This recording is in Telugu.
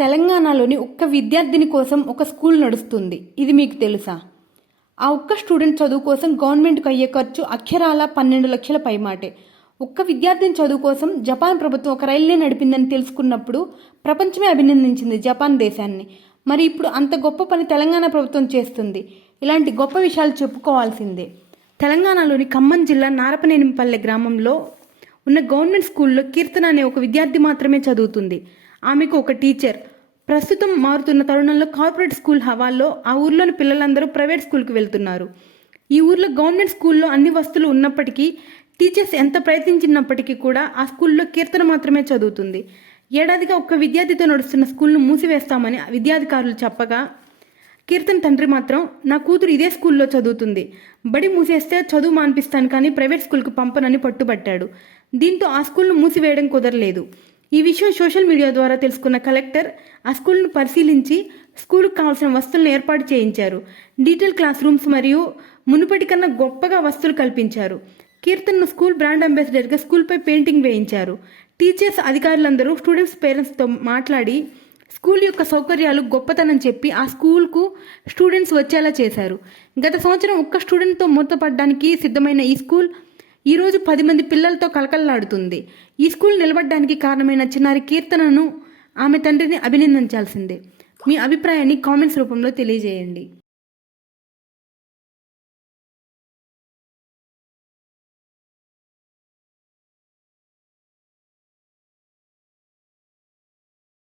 తెలంగాణలోని ఒక్క విద్యార్థిని కోసం ఒక స్కూల్ నడుస్తుంది. ఇది మీకు తెలుసా? ఆ ఒక్క స్టూడెంట్ చదువు కోసం గవర్నమెంట్కి అయ్యే ఖర్చు అక్షరాల 12 లక్షల పైమాటే. ఒక్క విద్యార్థిని చదువు కోసం జపాన్ ప్రభుత్వం ఒక రైల్ని నడిపిందని తెలుసుకున్నప్పుడు ప్రపంచమే అభినందించింది జపాన్ దేశాన్ని. మరి ఇప్పుడు అంత గొప్ప పని తెలంగాణ ప్రభుత్వం చేస్తుంది. ఇలాంటి గొప్ప విషయాలు చెప్పుకోవాల్సిందే. తెలంగాణలోని ఖమ్మం జిల్లా నారపనేనిపల్లె గ్రామంలో ఉన్న గవర్నమెంట్ స్కూల్లో కీర్తన అనే ఒక విద్యార్థి మాత్రమే చదువుతుంది. ఆమెకు ఒక టీచర్. ప్రస్తుతం మారుతున్న తరుణంలో కార్పొరేట్ స్కూల్ హవాల్లో ఆ ఊర్లోని పిల్లలందరూ ప్రైవేట్ స్కూల్కి వెళ్తున్నారు. ఈ ఊర్లో గవర్నమెంట్ స్కూల్లో అన్ని వస్తువులు ఉన్నప్పటికీ, టీచర్స్ ఎంత ప్రయత్నించినప్పటికీ కూడా ఆ స్కూల్లో కీర్తన మాత్రమే చదువుతుంది. ఏడాదిగా ఒక్క విద్యార్థితో నడుస్తున్న స్కూల్ను మూసివేస్తామని విద్యాధికారులు చెప్పగా, కీర్తన తండ్రి మాత్రం నా కూతురు ఇదే స్కూల్లో చదువుతుంది, బడి మూసేస్తే చదువు మాన్పిస్తాను కానీ ప్రైవేట్ స్కూల్కి పంపనని పట్టుబట్టాడు. దీంతో ఆ స్కూల్ను మూసివేయడం కుదరలేదు. ఈ విషయం సోషల్ మీడియా ద్వారా తెలుసుకున్న కలెక్టర్ ఆ స్కూల్ను పరిశీలించి స్కూల్కు కావాల్సిన వస్తువులను ఏర్పాటు చేయించారు. డీటెయిల్ క్లాస్ రూమ్స్ మరియు మునుపటి కన్నా గొప్పగా వస్తువులు కల్పించారు. కీర్తన్ను స్కూల్ బ్రాండ్ అంబాసిడర్గా స్కూల్పై పెయింటింగ్ వేయించారు. టీచర్స్, అధికారులందరూ స్టూడెంట్స్ పేరెంట్స్తో మాట్లాడి స్కూల్ యొక్క సౌకర్యాలు గొప్పతనం చెప్పి ఆ స్కూల్కు స్టూడెంట్స్ వచ్చేలా చేశారు. గత సంవత్సరం ఒక్క స్టూడెంట్తో మూతపడడానికి సిద్ధమైన ఈ స్కూల్ ఈరోజు 10 మంది పిల్లలతో కలకలలాడుతుంది. ఈ స్కూల్ నిలబడడానికి కారణమైన చిన్నారి కీర్తనను, ఆమె తండ్రిని అభినందించాల్సిందే. మీ అభిప్రాయాన్ని కామెంట్స్ రూపంలో తెలియజేయండి.